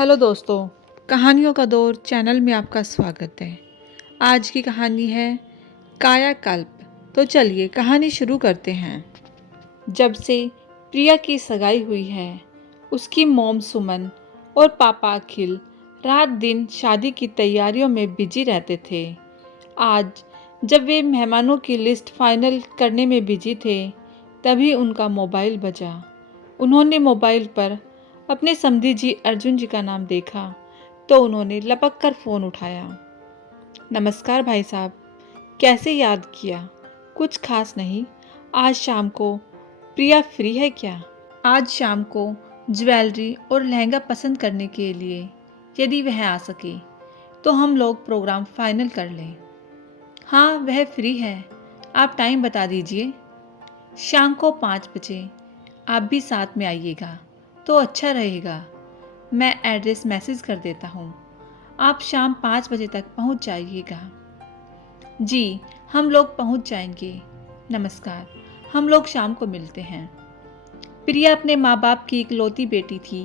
Hello दोस्तों, कहानियों का दौर चैनल में आपका स्वागत है। आज की कहानी है कायाकल्प। तो चलिए कहानी शुरू करते हैं। जब से प्रिया की सगाई हुई है, उसकी मॉम सुमन और पापा अखिल रात दिन शादी की तैयारियों में बिजी रहते थे। आज जब वे मेहमानों की लिस्ट फाइनल करने में बिजी थे, तभी उनका मोबाइल बजा। उन्होंने मोबाइल पर अपने समधी जी अर्जुन जी का नाम देखा तो उन्होंने लपक कर फ़ोन उठाया। नमस्कार भाई साहब, कैसे याद किया? कुछ खास नहीं, आज शाम को प्रिया फ्री है क्या? आज शाम को ज्वेलरी और लहंगा पसंद करने के लिए, यदि वह आ सके तो हम लोग प्रोग्राम फाइनल कर लें। हाँ, वह फ्री है, आप टाइम बता दीजिए। शाम को 5 बजे। आप भी साथ में आइएगा तो अच्छा रहेगा। मैं एड्रेस मैसेज कर देता हूँ, आप शाम 5 बजे तक पहुँच जाइएगा। जी, हम लोग पहुँच जाएंगे। नमस्कार, हम लोग शाम को मिलते हैं। प्रिया अपने माँ बाप की इकलौती बेटी थी।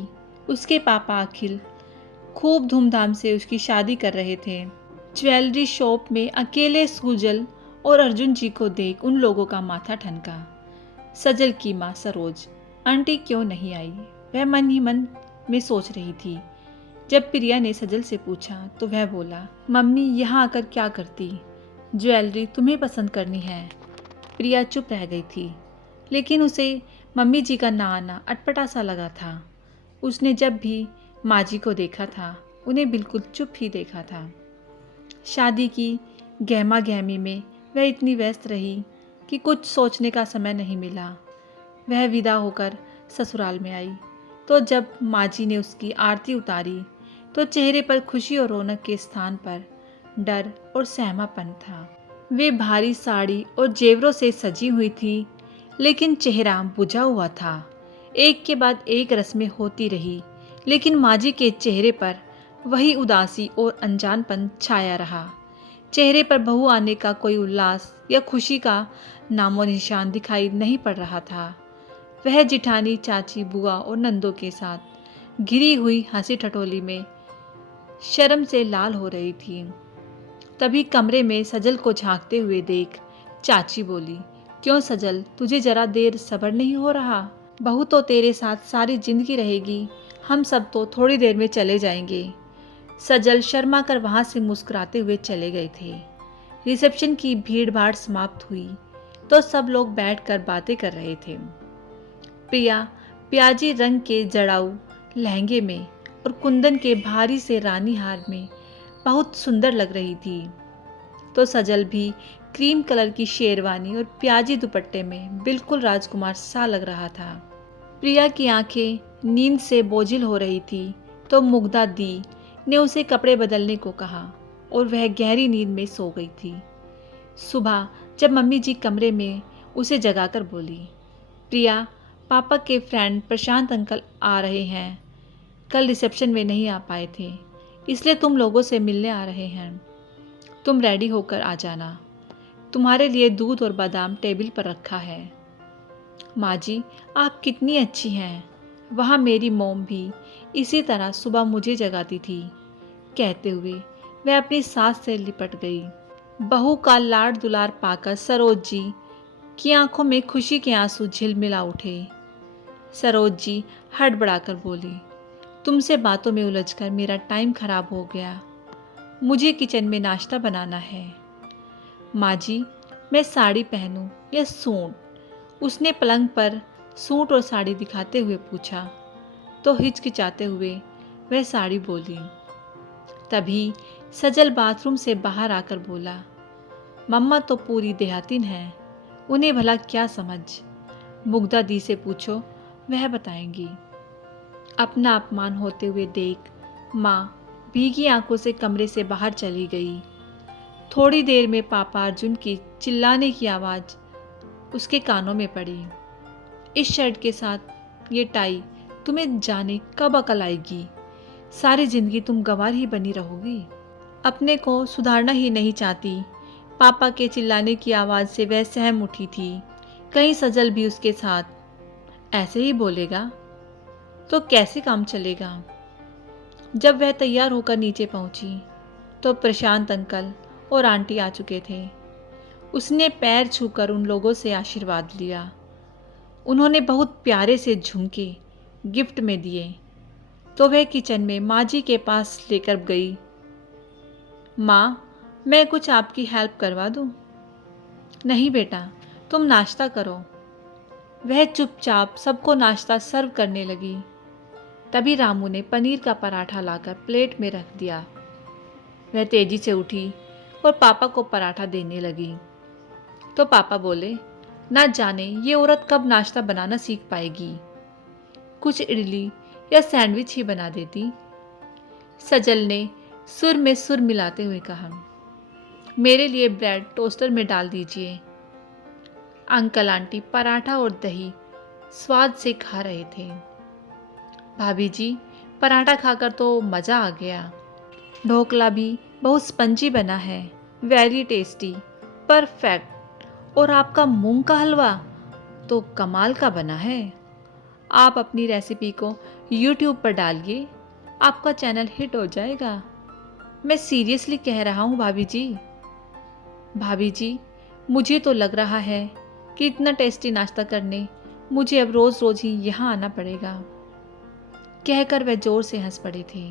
उसके पापा अखिल खूब धूमधाम से उसकी शादी कर रहे थे। ज्वेलरी शॉप में अकेले सुजल और अर्जुन जी को देख उन लोगों का माथा ठनका। सजल की माँ सरोज आंटी क्यों नहीं आई, वह मन ही मन में सोच रही थी। जब प्रिया ने सजल से पूछा तो वह बोला, मम्मी यहाँ आकर क्या करती? ज्वेलरी तुम्हें पसंद करनी है। प्रिया चुप रह गई थी, लेकिन उसे मम्मी जी का ना आना अटपटा सा लगा था। उसने जब भी माँ जी को देखा था, उन्हें बिल्कुल चुप ही देखा था। शादी की गहमा गहमी में वह इतनी व्यस्त रही कि कुछ सोचने का समय नहीं मिला। वह विदा होकर ससुराल में आई तो जब माँ जी ने उसकी आरती उतारी तो चेहरे पर खुशी और रौनक के स्थान पर डर और सहमापन था। वे भारी साड़ी और जेवरों से सजी हुई थी, लेकिन चेहरा बुझा हुआ था। एक के बाद एक रस्में होती रही, लेकिन माँ जी के चेहरे पर वही उदासी और अनजानपन छाया रहा। चेहरे पर बहू आने का कोई उल्लास या खुशी का नामो निशान दिखाई नहीं पड़ रहा था। वह जिठानी, चाची, बुआ और नंदों के साथ घिरी हुई हंसी ठटोली में शर्म से लाल हो रही थी। तभी कमरे में सजल को झांकते हुए देख चाची बोली, क्यों सजल, तुझे जरा देर सब्र नहीं हो रहा? बहू तो तेरे साथ सारी जिंदगी रहेगी, हम सब तो थोड़ी देर में चले जाएंगे। सजल शर्मा कर वहां से मुस्कुराते हुए चले गए थे। रिसेप्शन की भीड़ भाड़ समाप्त हुई तो सब लोग बैठकर बातें कर रहे थे। प्रिया प्याजी रंग के जड़ाऊ लहंगे में और कुंदन के भारी से रानी हार में बहुत सुंदर लग रही थी, तो सजल भी क्रीम कलर की शेरवानी और प्याजी दुपट्टे में बिल्कुल राजकुमार सा लग रहा था। प्रिया की आंखें नींद से बोझिल हो रही थी तो मुग्धा दी ने उसे कपड़े बदलने को कहा और वह गहरी नींद में सो गई थी। सुबह जब मम्मी जी कमरे में उसे जगाकर बोली, प्रिया, पापा के फ्रेंड प्रशांत अंकल आ रहे हैं, कल रिसेप्शन में नहीं आ पाए थे, इसलिए तुम लोगों से मिलने आ रहे हैं। तुम रेडी होकर आ जाना, तुम्हारे लिए दूध और बादाम टेबल पर रखा है। माँ जी, आप कितनी अच्छी हैं। वहाँ मेरी मोम भी इसी तरह सुबह मुझे जगाती थी। कहते हुए वह अपनी सास से लिपट गई। बहू का लाड़ दुलार पाकर सरोज जी की आंखों में खुशी के आंसू झिलमिला उठे। सरोज जी हड़बड़ाकर बोली, तुमसे बातों में उलझकर मेरा टाइम खराब हो गया, मुझे किचन में नाश्ता बनाना है। माँ जी, मैं साड़ी पहनूं या सूट? उसने पलंग पर सूट और साड़ी दिखाते हुए पूछा तो हिचकिचाते हुए वह साड़ी बोली। तभी सजल बाथरूम से बाहर आकर बोला, मम्मा तो पूरी देहातीन है, उन्हें भला क्या समझ? मुग्धा दी से पूछो, वह बताएंगी। अपना अपमान होते हुए देख माँ भीगी आंखों से कमरे से बाहर चली गई। थोड़ी देर में पापा अर्जुन की चिल्लाने की आवाज़ उसके कानों में पड़ी, इस शर्ट के साथ ये टाई, तुम्हें जाने कब अकल आएगी? सारी जिंदगी तुम गंवार ही बनी रहोगी। अपने को सुधारना ही नहीं चाहती। पापा के चिल्लाने की आवाज़ से वह सहम उठी थी। कहीं सजल भी उसके साथ ऐसे ही बोलेगा तो कैसे काम चलेगा? जब वह तैयार होकर नीचे पहुंची तो प्रशांत अंकल और आंटी आ चुके थे। उसने पैर छूकर उन लोगों से आशीर्वाद लिया। उन्होंने बहुत प्यारे से झुमके गिफ्ट में दिए तो वह किचन में माँ जी के पास लेकर गई। माँ, मैं कुछ आपकी हेल्प करवा दूँ? नहीं बेटा, तुम नाश्ता करो। वह चुपचाप सबको नाश्ता सर्व करने लगी। तभी रामू ने पनीर का पराठा लाकर प्लेट में रख दिया। वह तेजी से उठी और पापा को पराठा देने लगी तो पापा बोले, ना जाने ये औरत कब नाश्ता बनाना सीख पाएगी। कुछ इडली या सैंडविच ही बना देती। सजल ने सुर में सुर मिलाते हुए कहा, मेरे लिए ब्रेड टोस्टर में डाल दीजिए। अंकल आंटी पराठा और दही स्वाद से खा रहे थे। भाभी जी, पराठा खाकर तो मज़ा आ गया। ढोकला भी बहुत स्पंजी बना है, वेरी टेस्टी, परफेक्ट। और आपका मूंग का हलवा तो कमाल का बना है। आप अपनी रेसिपी को YouTube पर डालिए, आपका चैनल हिट हो जाएगा। मैं सीरियसली कह रहा हूँ भाभी जी। भाभी जी, मुझे तो लग रहा है कि इतना टेस्टी नाश्ता करने मुझे अब रोज़ रोज़ ही यहाँ आना पड़ेगा। कहकर वह ज़ोर से हंस पड़े थे।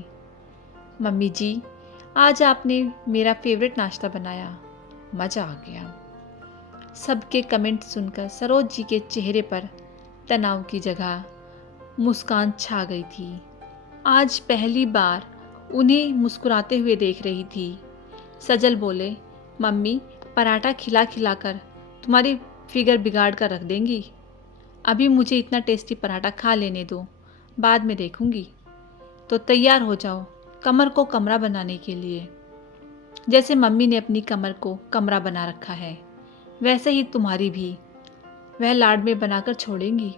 मम्मी जी, आज आपने मेरा फेवरेट नाश्ता बनाया, मज़ा आ गया। सबके कमेंट सुनकर सरोज जी के चेहरे पर तनाव की जगह मुस्कान छा गई थी। आज पहली बार उन्हें मुस्कुराते हुए देख रही थी। सजल बोले, मम्मी, पराठा खिला खिला कर तुम्हारी फिगर बिगाड़ कर रख देंगी। अभी मुझे इतना टेस्टी पराठा खा लेने दो, बाद में देखूंगी। तो तैयार हो जाओ कमर को कमरा बनाने के लिए। जैसे मम्मी ने अपनी कमर को कमरा बना रखा है, वैसे ही तुम्हारी भी वह लाड में बनाकर छोड़ेंगी।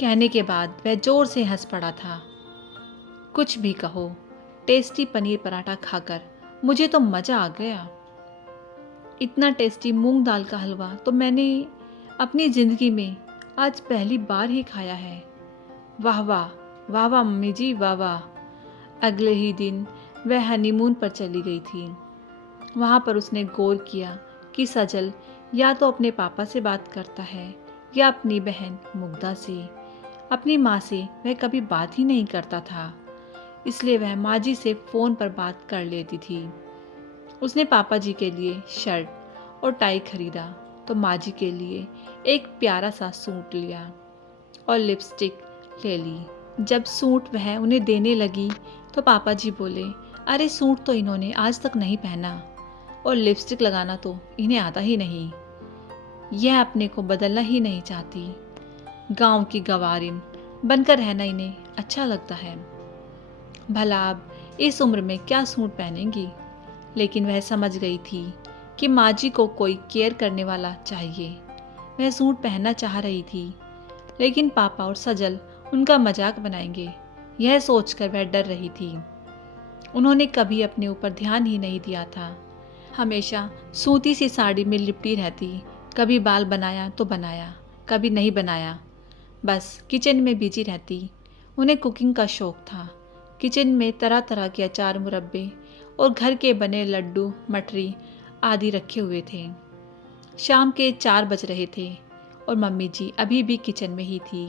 कहने के बाद वह जोर से हंस पड़ा था। कुछ भी कहो, टेस्टी पनीर पराठा खाकर मुझे तो मज़ा आ गया। इतना टेस्टी मूंग दाल का हलवा तो मैंने अपनी ज़िंदगी में आज पहली बार ही खाया है। वाह वाह, वाह वाह मम्मी जी, वाह वाह। अगले ही दिन वह हनीमून पर चली गई थी। वहाँ पर उसने गौर किया कि सजल या तो अपने पापा से बात करता है या अपनी बहन मुग्धा से। अपनी माँ से वह कभी बात ही नहीं करता था, इसलिए वह माँ जी से फ़ोन पर बात कर लेती थी। उसने पापा जी के लिए शर्ट और टाई खरीदा तो माँ जी के लिए एक प्यारा सा सूट लिया और लिपस्टिक ले ली। जब सूट वह उन्हें देने लगी तो पापा जी बोले, अरे सूट तो इन्होंने आज तक नहीं पहना और लिपस्टिक लगाना तो इन्हें आता ही नहीं। यह अपने को बदलना ही नहीं चाहती। गांव की गवारिन बनकर रहना इन्हें अच्छा लगता है। भला अब इस उम्र में क्या सूट पहनेंगी। लेकिन वह समझ गई थी कि माँ जी को कोई केयर करने वाला चाहिए। वह सूट पहनना चाह रही थी, लेकिन पापा और सजल उनका मजाक बनाएंगे, यह सोचकर वह डर रही थी। उन्होंने कभी अपने ऊपर ध्यान ही नहीं दिया था। हमेशा सूती सी साड़ी में लिपटी रहती। कभी बाल बनाया तो बनाया, कभी नहीं बनाया। बस किचन में बिजी रहती। उन्हें कुकिंग का शौक़ था। किचन में तरह तरह के अचार, मुरब्बे और घर के बने लड्डू, मठरी आदि रखे हुए थे। शाम के 4 बज रहे थे और मम्मी जी अभी भी किचन में ही थी।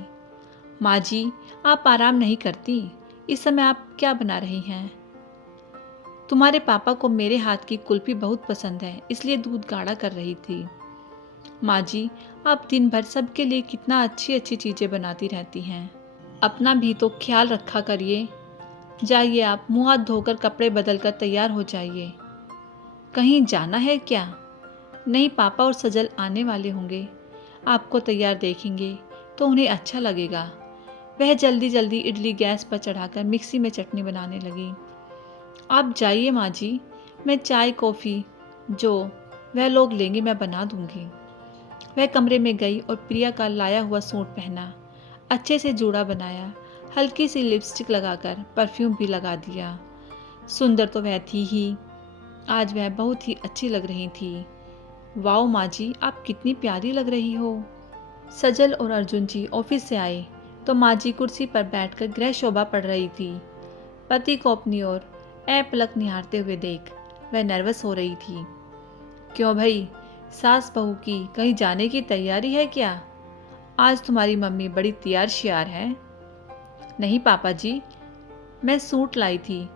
माँ जी, आप आराम नहीं करती? इस समय आप क्या बना रही हैं? तुम्हारे पापा को मेरे हाथ की कुल्फी बहुत पसंद है, इसलिए दूध गाढ़ा कर रही थी। माँ जी, आप दिन भर सबके लिए कितना अच्छी अच्छी चीज़ें बनाती रहती हैं। अपना भी तो ख्याल रखा करिए। जाइए, आप मुँह हाथ धोकर कपड़े बदल कर तैयार हो जाइए। कहीं जाना है क्या? नहीं, पापा और सजल आने वाले होंगे। आपको तैयार देखेंगे तो उन्हें अच्छा लगेगा। वह जल्दी जल्दी इडली गैस पर चढ़ाकर मिक्सी में चटनी बनाने लगी। आप जाइए माँ जी, मैं चाय कॉफ़ी जो वह लोग लेंगे मैं बना दूंगी। वह कमरे में गई और प्रिया का लाया हुआ सूट पहना, अच्छे से जूड़ा बनाया, हल्की सी लिपस्टिक लगाकर परफ्यूम भी लगा दिया। सुंदर तो वह थी ही, आज वह बहुत ही अच्छी लग रही थी। वाओ माँ जी, आप कितनी प्यारी लग रही हो। सजल और अर्जुन जी ऑफिस से आए तो माँ जी कुर्सी पर बैठकर गृह शोभा पढ़ रही थी। पति को अपनी ओर ऐपलक निहारते हुए देख वह नर्वस हो रही थी। क्यों भाई, सास बहू की कहीं जाने की तैयारी है क्या? आज तुम्हारी मम्मी बड़ी तैयार श्यार है। नहीं पापा जी, मैं सूट लाई थी,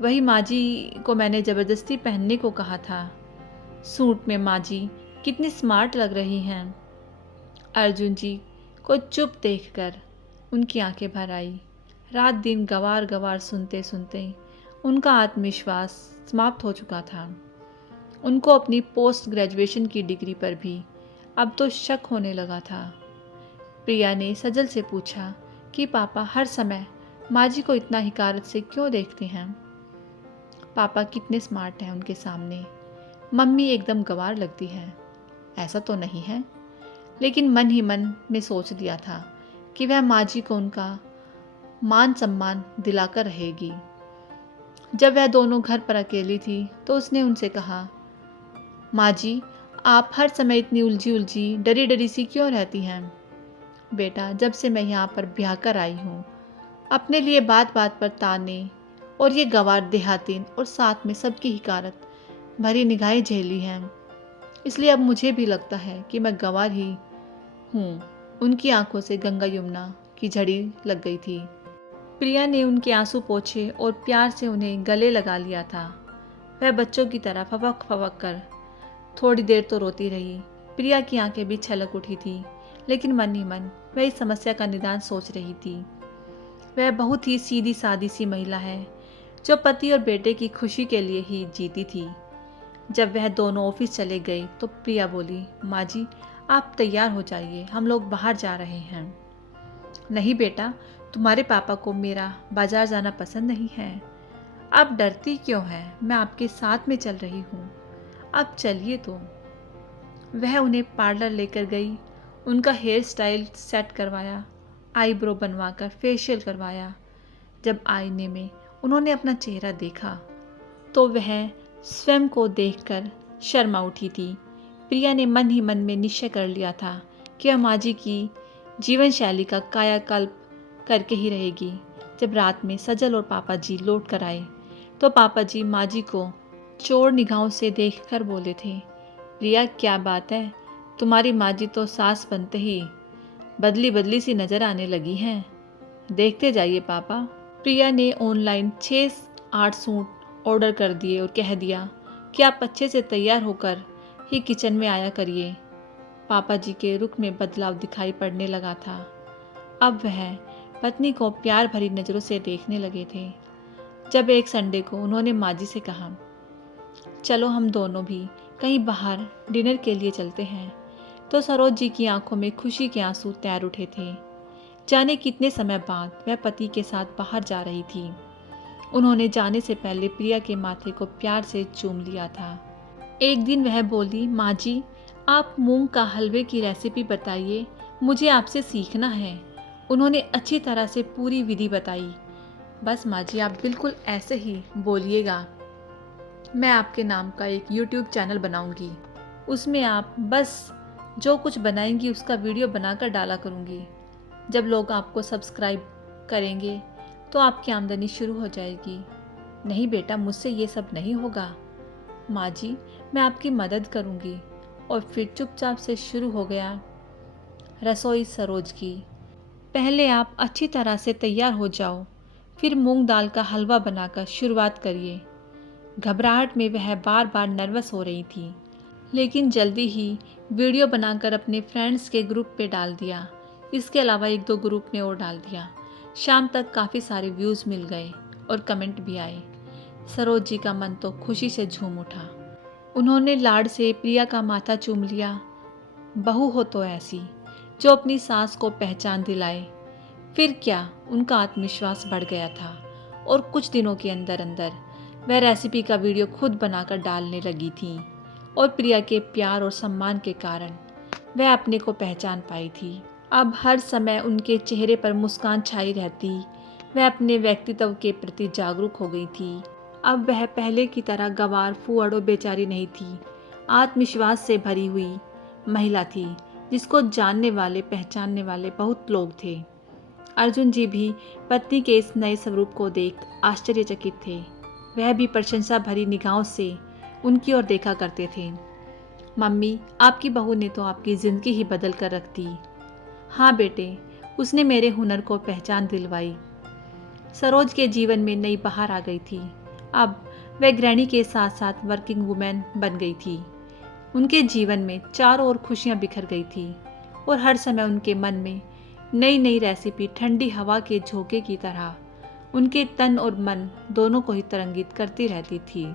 वही माँ जी को मैंने ज़बरदस्ती पहनने को कहा था। सूट में माँ जी कितनी स्मार्ट लग रही हैं। अर्जुन जी को चुप देखकर उनकी आंखें भर आई। रात दिन गवार गवार सुनते सुनते उनका आत्मविश्वास समाप्त हो चुका था। उनको अपनी पोस्ट ग्रेजुएशन की डिग्री पर भी अब तो शक होने लगा था। प्रिया ने सजल से पूछा कि पापा हर समय माँ जी को इतना हिकारत से क्यों देखते हैं? पापा कितने स्मार्ट हैं उनके सामने, मम्मी एकदम गंवार लगती है। ऐसा तो नहीं है, लेकिन मन ही मन में सोच लिया था कि वह माँ जी को उनका मान सम्मान दिलाकर रहेगी। जब वह दोनों घर पर अकेली थी तो उसने उनसे कहा, माँ जी आप हर समय इतनी उलझी उलझी डरी डरी सी क्यों रहती हैं? बेटा, जब से मैं यहाँ पर ब्याह कर आई हूँ, अपने लिए बात बात पर ताने और ये गंवार देहातीन और साथ में सबकी हिकारत भरी निगाहें झेली हैं। इसलिए अब मुझे भी लगता है कि मैं गंवार ही हूँ। उनकी आंखों से गंगा यमुना की झड़ी लग गई थी। प्रिया ने उनके आंसू पोंछे और प्यार से उन्हें गले लगा लिया था। वह बच्चों की तरह फवक फवक कर थोड़ी देर तो रोती रही। प्रिया की आंखें भी छलक उठी थी, लेकिन मन ही मन वह इस समस्या का निदान सोच रही थी। वह बहुत ही सीधी सादी सी महिला है जो पति और बेटे की खुशी के लिए ही जीती थी। जब वह दोनों ऑफिस चले गए तो प्रिया बोली, माँ जी आप तैयार हो जाइए, हम लोग बाहर जा रहे हैं। नहीं बेटा, तुम्हारे पापा को मेरा बाजार जाना पसंद नहीं है। आप डरती क्यों हैं? मैं आपके साथ में चल रही हूँ, अब चलिए तो। वह उन्हें पार्लर लेकर गई, उनका हेयर स्टाइल सेट करवाया, आईब्रो बनवाकर फेशियल करवाया। जब आईने में उन्होंने अपना चेहरा देखा तो वह स्वयं को देखकर शर्मा उठी थी। प्रिया ने मन ही मन में निश्चय कर लिया था कि वह माँ जी की जीवन शैली का कायाकल्प करके ही रहेगी। जब रात में सजल और पापा जी लौट कर आए तो पापा जी माँ जी को चोर निगाहों से देखकर बोले थे, प्रिया क्या बात है, तुम्हारी माँ जी तो सास बनते ही बदली बदली सी नजर आने लगी हैं। देखते जाइए पापा। प्रिया ने ऑनलाइन 6-8 सूट ऑर्डर कर दिए और कह दिया कि आप अच्छे से तैयार होकर ही किचन में आया करिए। पापा जी के रुख में बदलाव दिखाई पड़ने लगा था। अब वह पत्नी को प्यार भरी नज़रों से देखने लगे थे। जब एक संडे को उन्होंने माँ जी से कहा, चलो हम दोनों भी कहीं बाहर डिनर के लिए चलते हैं, तो सरोज जी की आंखों में खुशी के आंसू तैर उठे थे। जाने कितने समय बाद वह पति के साथ बाहर जा रही थी। उन्होंने जाने से पहले प्रिया के माथे को प्यार से चूम लिया था। एक दिन वह बोली, माँ जी आप मूंग का हलवे की रेसिपी बताइए, मुझे आपसे सीखना है। उन्होंने अच्छी तरह से पूरी विधि बताई। बस माँ जी आप बिल्कुल ऐसे ही बोलिएगा। मैं आपके नाम का एक YouTube चैनल बनाऊंगी, उसमें आप बस जो कुछ बनाएंगी उसका वीडियो बनाकर डाला करूंगी। जब लोग आपको सब्सक्राइब करेंगे तो आपकी आमदनी शुरू हो जाएगी। नहीं बेटा, मुझसे ये सब नहीं होगा। माँ जी मैं आपकी मदद करूंगी। और फिर चुपचाप से शुरू हो गया रसोई सरोज की। पहले आप अच्छी तरह से तैयार हो जाओ, फिर मूंग दाल का हलवा बनाकर शुरुआत करिए। घबराहट में वह बार बार नर्वस हो रही थी, लेकिन जल्दी ही वीडियो बनाकर अपने फ्रेंड्स के ग्रुप पे डाल दिया। इसके अलावा 1-2 ग्रुप में और डाल दिया। शाम तक काफ़ी सारे व्यूज़ मिल गए और कमेंट भी आए। सरोज जी का मन तो खुशी से झूम उठा। उन्होंने लाड से प्रिया का माथा चूम लिया। बहू हो तो ऐसी, जो अपनी सास को पहचान दिलाए। फिर क्या, उनका आत्मविश्वास बढ़ गया था और कुछ दिनों के अंदर अंदर वह रेसिपी का वीडियो खुद बनाकर डालने लगी थी। और प्रिया के प्यार और सम्मान के कारण वह अपने को पहचान पाई थी। अब हर समय उनके चेहरे पर मुस्कान छाई रहती। वह अपने व्यक्तित्व के प्रति जागरूक हो गई थी। अब वह पहले की तरह गंवार फूहड़ और बेचारी नहीं थी। आत्मविश्वास से भरी हुई महिला थी जिसको जानने वाले पहचानने वाले बहुत लोग थे। अर्जुन जी भी पत्नी के इस नए स्वरूप को देख आश्चर्यचकित थे। वह भी प्रशंसा भरी निगाहों से उनकी ओर देखा करते थे। मम्मी, आपकी बहू ने तो आपकी ज़िंदगी ही बदल कर रख दी। हाँ बेटे, उसने मेरे हुनर को पहचान दिलवाई। सरोज के जीवन में नई बहार आ गई थी। अब वह गृहिणी के साथ साथ वर्किंग वुमेन बन गई थी। उनके जीवन में चारों ओर खुशियां बिखर गई थी और हर समय उनके मन में नई नई रेसिपी ठंडी हवा के झोंके की तरह उनके तन और मन दोनों को ही तरंगित करती रहती थी।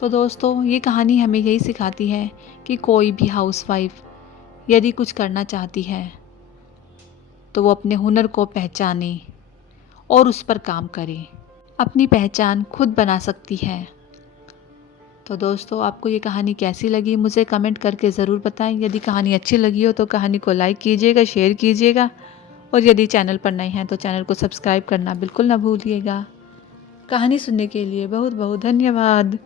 तो दोस्तों, ये कहानी हमें यही सिखाती है कि कोई भी हाउसवाइफ यदि कुछ करना चाहती है तो वो अपने हुनर को पहचाने और उस पर काम करे। अपनी पहचान खुद बना सकती है। तो दोस्तों, आपको ये कहानी कैसी लगी मुझे कमेंट करके ज़रूर बताएं। यदि कहानी अच्छी लगी हो तो कहानी को लाइक कीजिएगा, शेयर कीजिएगा और यदि चैनल पर नए हैं तो चैनल को सब्सक्राइब करना बिल्कुल ना भूलिएगा। कहानी सुनने के लिए बहुत बहुत धन्यवाद।